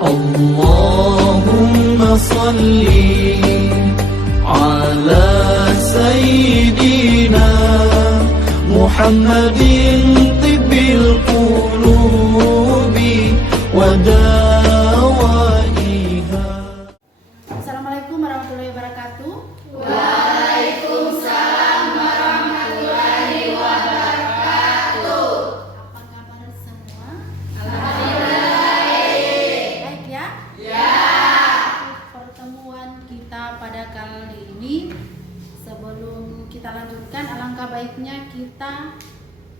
Allahumma salli ala Sayyidina Muhammadin tibbil qulubi wa dawaiha. Assalamualaikum warahmatullahi wabarakatuh. Waalaikumsalam warahmatullahi wabarakatuh. Apa kabar semua? Alhamdulillah. Baik ya? Ya. Pertemuan kita pada kali ini, sebelum kita lanjutkan, alangkah baiknya kita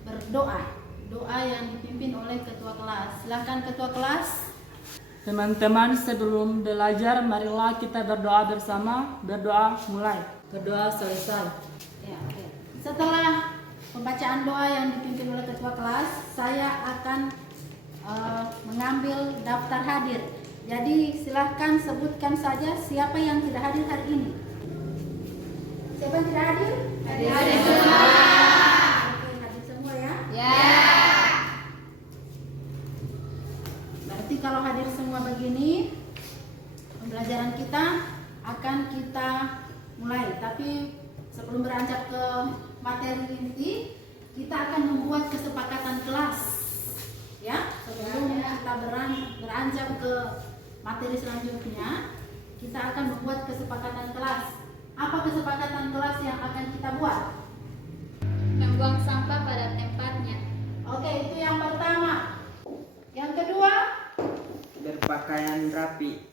berdoa. Doa yang dipimpin oleh ketua kelas. Silakan ketua kelas. Teman-teman, sebelum belajar, marilah kita berdoa bersama. Berdoa mulai. Berdoa selesai. Ya, oke. Setelah pembacaan doa yang dipimpin oleh ketua kelas, saya akan mengambil daftar hadir. Jadi silahkan sebutkan saja siapa yang tidak hadir hari ini. Siapa yang tidak hadir? Hadir semua. Oke, hadir semua ya. Ya. Berarti kalau hadir semua begini, pembelajaran kita akan kita mulai. Tapi sebelum beranjak ke materi inti, kita akan membuat kesepakatan kelas. Ya, sebelum kita beranjak ke materi selanjutnya, kita akan membuat kesepakatan kelas. Apa kesepakatan kelas yang akan kita buat? Membuang sampah pada tempatnya. Oke, itu yang pertama. Yang kedua, Berpakaian rapi.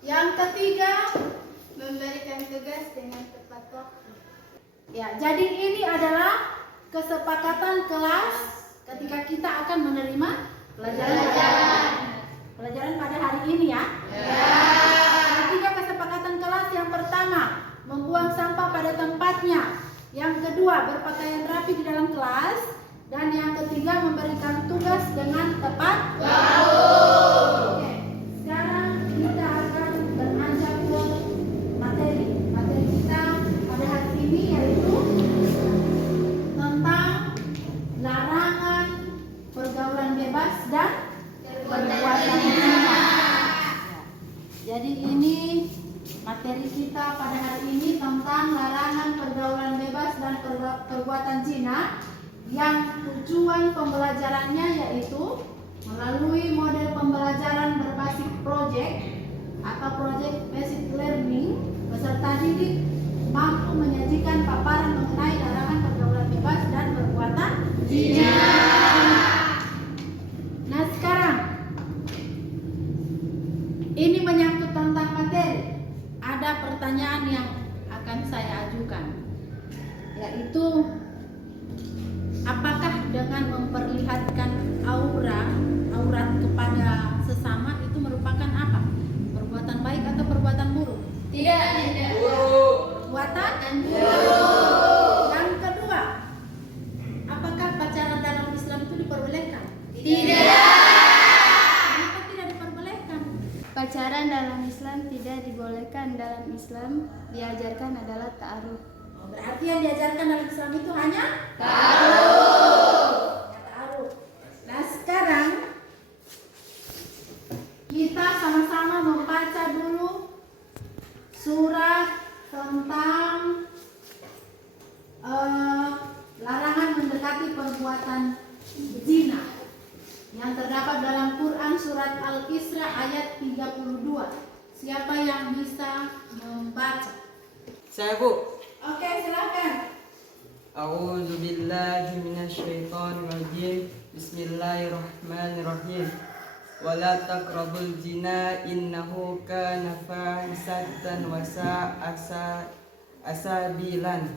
yang ketiga, Memberikan tugas dengan tepat waktu. ya, jadi ini adalah kesepakatan kelas ketika kita akan menerima pelajaran pada hari ini ya. Ketiga kesepakatan kelas, yang pertama membuang sampah pada tempatnya, yang kedua berpakaian rapi di dalam kelas, dan yang ketiga memberikan tugas dengan tepat waktu. Oke, sekarang kita akan beranjak ke materi. Materi kita pada hari ini yaitu tentang larangan pergaulan bebas dan perbuatan zina. Jadi ini materi kita pada hari ini tentang larangan pergaulan bebas dan perbuatan zina, yang tujuan pembelajarannya yaitu melalui model pembelajaran berbasis project atau project based learning, peserta didik mampu menyajikan paparan mengenai larangan pergaulan bebas dan perbuatan zina. Nah, sekarang ini menyangkut tentang materi. Ada pertanyaan yang akan saya ajukan, yaitu apakah dengan memperlihatkan aurat kepada sesama itu merupakan apa? Perbuatan baik atau perbuatan buruk? Tidak. Perbuatan buruk. Yang kedua, apakah pacaran dalam Islam itu diperbolehkan? Tidak. Kenapa tidak diperbolehkan? Pacaran dalam Islam tidak dibolehkan. Dalam Islam diajarkan adalah ta'aruf. Oh, berarti yang diajarkan dalam Islam itu hanya Ta'aruf. ta'aruf. Nah, sekarang kita sama-sama membaca dulu surat tentang larangan mendekati perbuatan zina yang terdapat dalam Quran surat Al-Isra ayat 32. Siapa yang bisa membaca? Saya, Bu. Oke, silakan. A'udzu billahi minasyaitonir rajim. Bismillahirrahmanirrahim. Wala taqrabul zina innahu kana fahisatan wa sa'a sabilan.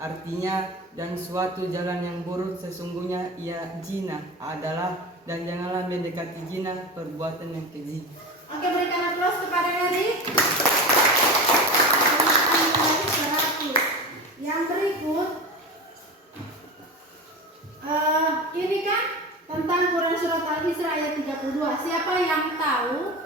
Artinya, dan suatu jalan yang buruk sesungguhnya ia zina adalah, dan janganlah mendekati zina, perbuatan yang keji. Oke, berikan aplaus kepada Erik. Yang berikut, ini kan tentang Quran surat Al-Isra ayat 32. Siapa yang tahu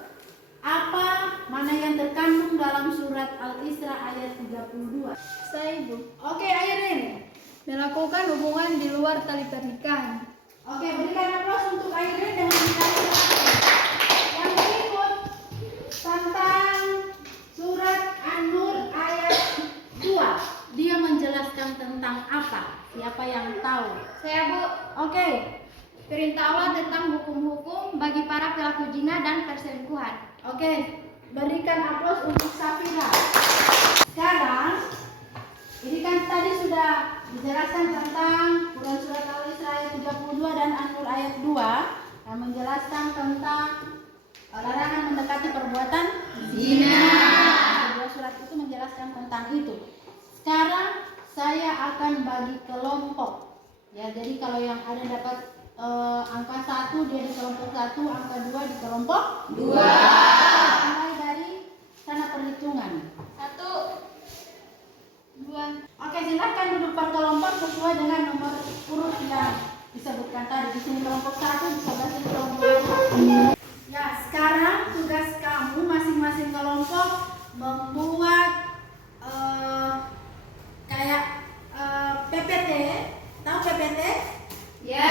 apa mana yang terkandung dalam surat Al-Isra ayat 32? Saya, Ibu. Oke, Airin. Melakukan hubungan di luar tali pernikahan. Oke, berikan aplaus untuk Airin dengan tadi. Yang berikut, Siapa yang tahu? Saya, Bu. Oke. Perintah Allah tentang hukum-hukum bagi para pelaku zina dan perselingkuhan. Oke, berikan aplaus untuk Safira. Sekarang, ini kan tadi sudah dijelaskan tentang Quran Surat Al-Isra ayat 32 dan An-Nur ayat 2 yang menjelaskan tentang larangan mendekati perbuatan zina. Kedua surat itu menjelaskan tentang itu. Sekarang saya akan bagi kelompok. Ya, jadi kalau yang ada dapat angka 1 dia di kelompok 1, angka 2 di kelompok 2. Mulai dari sana perhitungan. 1, 2. Oke, silakan duduk per kelompok sesuai dengan nomor urut yang disebutkan tadi. Di sini kelompok 1, di sebelah sini kelompok 2. Ya, sekarang tugas kamu masing-masing kelompok membuat kayak PPT. Tahu PPT? Ya.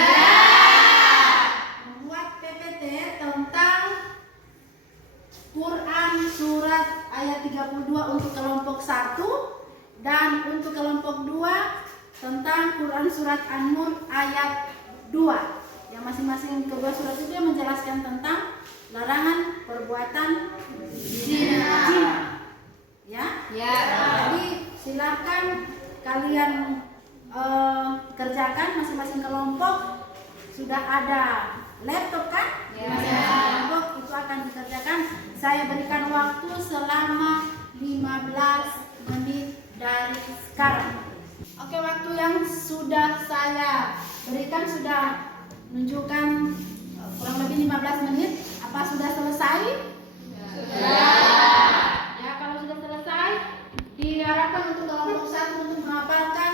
Membuat PPT tentang Quran surat ayat 32 untuk kelompok 1 dan untuk kelompok 2 tentang Quran surat An-Nur ayat 2. Yang masing-masing kedua surat itu yang menjelaskan tentang larangan perbuatan zina. Ya? Ya. Jadi silakan kalian kerjakan masing-masing kelompok. Sudah ada laptop kan? Ya. Masing-masing kelompok itu akan dikerjakan. Saya berikan waktu selama 15 menit dari sekarang. Oke, waktu yang sudah saya berikan sudah menunjukkan kurang lebih 15 menit. Apa sudah selesai? Sudah. Ya, kalau sudah selesai, diharapkan untuk kelompok 1 untuk menghafalkan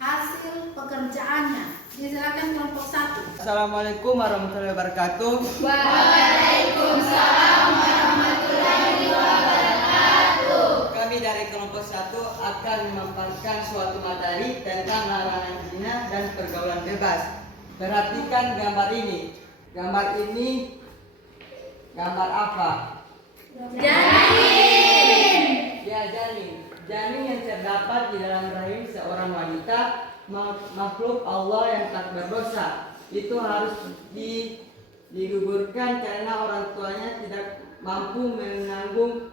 hasil pekerjaannya. Silakan kelompok 1. Assalamualaikum warahmatullahi wabarakatuh. Waalaikumsalam warahmatullahi wabarakatuh. Kami dari kelompok 1 akan memaparkan suatu materi tentang larangan zina dan pergaulan bebas. Perhatikan gambar ini. Gambar ini gambar apa? Janin. Ya, janin. Janin yang terdapat di dalam rahim seorang wanita, makhluk Allah yang tak berdosa. Itu harus digugurkan karena orang tuanya tidak mampu menanggung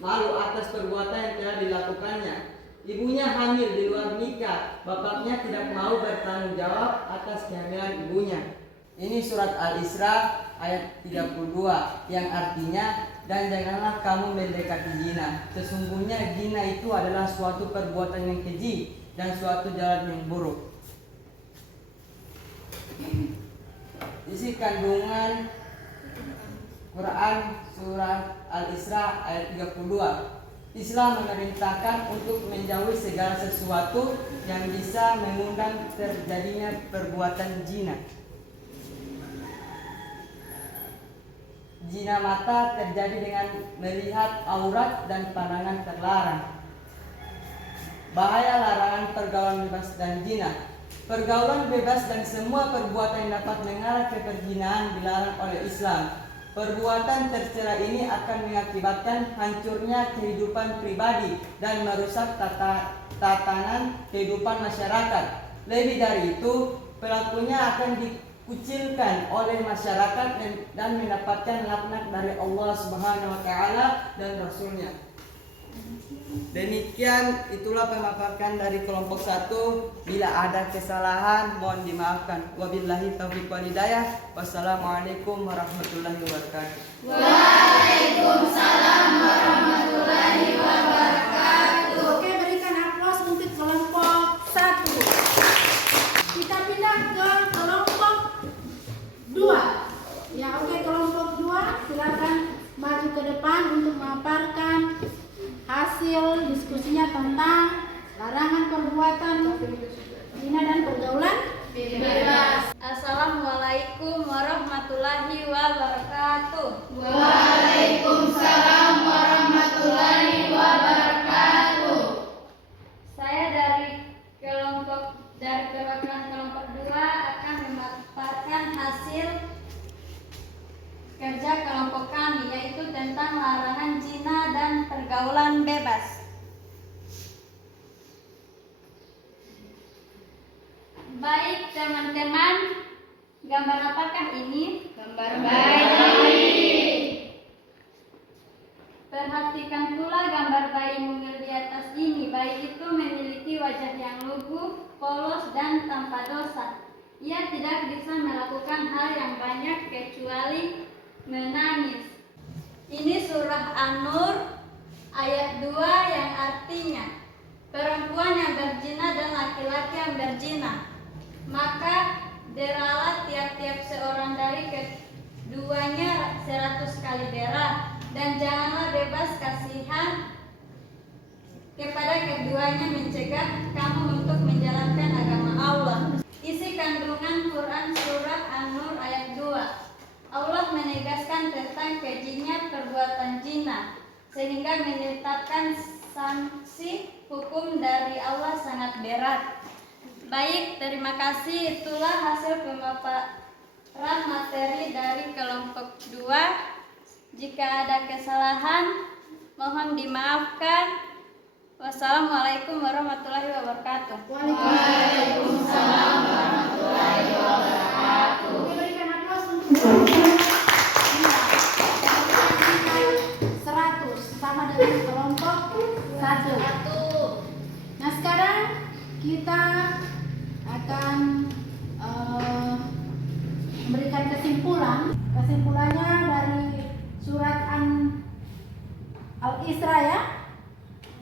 malu atas perbuatan yang telah dilakukannya. Ibunya hamil di luar nikah, bapaknya tidak mau bertanggung jawab atas kehamilan ibunya. Ini surat Al-Isra ayat 32 yang artinya, dan janganlah kamu mendekati zina. Sesungguhnya zina itu adalah suatu perbuatan yang keji dan suatu jalan yang buruk. Isi kandungan Quran surat Al-Isra ayat 32. Islam memerintahkan untuk menjauhi segala sesuatu yang bisa mengundang terjadinya perbuatan zina. Zina mata terjadi dengan melihat aurat dan pandangan terlarang. Bahaya larangan pergaulan bebas dan zina. Pergaulan bebas dan semua perbuatan yang dapat mengarah ke perzinahan dilarang oleh Islam. Perbuatan tercela ini akan mengakibatkan hancurnya kehidupan pribadi dan merusak tatanan kehidupan masyarakat. Lebih dari itu, pelakunya akan dikucilkan oleh masyarakat dan mendapatkan laknat dari Allah Subhanahu wa taala dan Rasulnya. Demikian itulah pemaparan dari kelompok 1. Bila ada kesalahan mohon dimaafkan. Wabillahi taufiq wal hidayah. Wassalamualaikum warahmatullahi wabarakatuh. Waalaikumsalam warahmatullahi wabarakatuh. Oke, berikan aplaus untuk kelompok 1. Kita pindah ke kelompok 2. Ya, oke, kelompok 2 silakan maju ke depan untuk memaparkan hasil diskusinya tentang larangan perbuatan zina dan pergaulan Bebas. Assalamualaikum warahmatullahi wabarakatuh. Waalaikumsalam warahmatullahi wabarakatuh. Saya dari perwakilan kelompok 2 akan memaparkan hasil kerja kelompok kami, yaitu tentang larangan zina dan pergaulan bebas. teman-teman, gambar apakah ini? Gambar bayi. Perhatikan pula gambar bayi mungil di atas ini. Bayi itu memiliki wajah yang lugu, polos, dan tanpa dosa. Ia tidak bisa melakukan hal yang banyak kecuali menangis. Ini surah An-Nur ayat 2 yang artinya perempuan yang berzina dan laki-laki yang berzina, maka deralah tiap-tiap seorang dari keduanya 100 kali dera, dan janganlah bebas kasihan kepada keduanya mencegah kamu untuk menjalankan agama Allah. Isi kandungan Quran surah An-Nur ayat 2. Allah menegaskan tentang kejinya perbuatan zina, sehingga menetapkan sanksi hukum dari Allah sangat berat. Baik, terima kasih. Itulah hasil pemaparan materi dari kelompok 2. Jika ada kesalahan, mohon dimaafkan. Wassalamualaikum warahmatullahi wabarakatuh. Waalaikumsalam warahmatullahi wabarakatuh. Berikan aplaus untuk 100 sama dengan kelompok 1. Nah, sekarang kita akan memberikan kesimpulan. Kesimpulannya dari surat Al-Isra ya.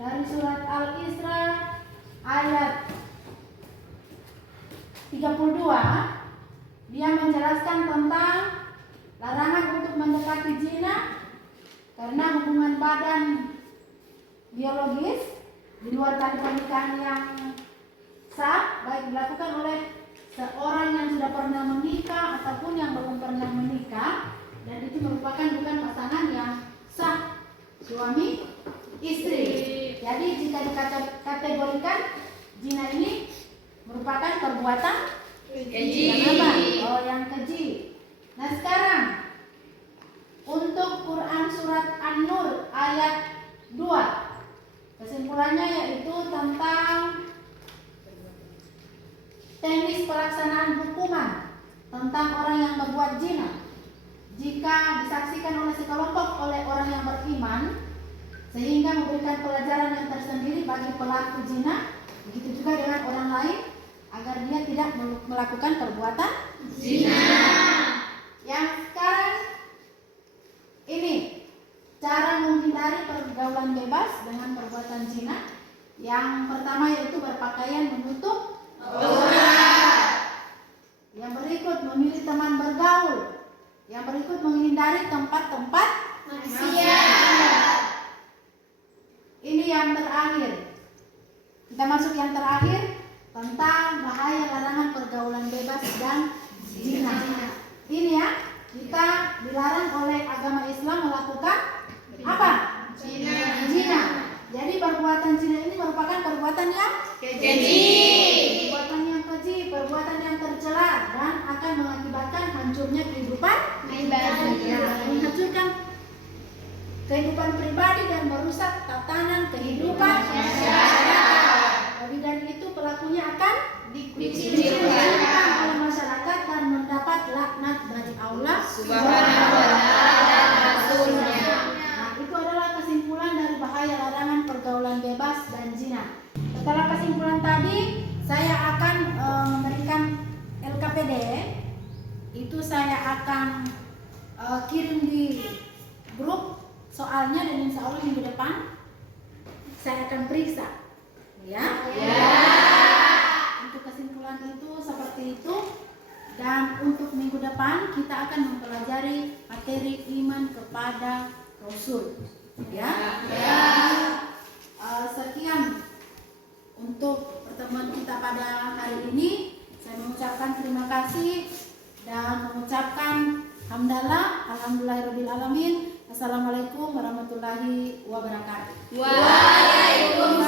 Dari surat Al-Isra ayat 32, dia menjelaskan tentang larangan untuk mendekati zina karena hubungan badan biologis di luar tali pernikahan yang sah, baik dilakukan oleh seorang yang sudah pernah menikah ataupun yang belum pernah menikah, dan itu merupakan bukan pasangan yang sah, suami istri. Jadi jika dikategorikan zina ini merupakan perbuatan Keji. yang apa? Oh, yang keji. Nah, sekarang untuk Quran surat An-Nur ayat 2, kesimpulannya yaitu tentang teknis pelaksanaan hukuman tentang orang yang berbuat zina jika disaksikan oleh sekelompok oleh orang yang beriman, sehingga memberikan pelajaran yang tersendiri bagi pelaku zina, begitu juga dengan orang lain agar dia tidak melakukan perbuatan Zina. Yang sekarang ini cara menghindari pergaulan bebas dengan perbuatan zina. Yang pertama yaitu berpakaian menutup aurat. Yang berikut memilih teman bergaul. Yang berikut menghindari tempat-tempat Maksiat. Ini yang terakhir. Kita masuk yang terakhir tentang bahaya larangan pergaulan bebas dan zina. Ini ya, kita dilarang oleh agama Islam melakukan apa? Zina. Jadi perbuatan zina ini merupakan perbuatan yang Keji. perbuatan yang keji, perbuatan yang tercela, dan akan mengakibatkan hancurnya kehidupan Pribadi. menghancurkan kehidupan pribadi dan merusak tatanan kehidupan masyarakat. Lebih dari itu, pelakunya akan dikucilkan oleh masyarakat dan mendapat laknat dari Allah Subhanahu wa ta'ala dan Rasulnya. Nah, itu adalah kesimpulan dari bahaya larangan pergaulan bebas dan zina. Setelah kesimpulan tadi, saya akan memberikan LKPD. Itu saya akan kirim di grup soalnya, dan insya Allah minggu depan saya akan periksa, ya. Untuk kesimpulan itu seperti itu, dan untuk minggu depan kita akan mempelajari materi iman kepada Rasul, ya. Sekian untuk pertemuan kita pada hari ini. Saya mengucapkan terima kasih dan mengucapkan hamdalah, alhamdulillahirabbil alamin. Assalamualaikum warahmatullahi wabarakatuh. Waalaikumsalam.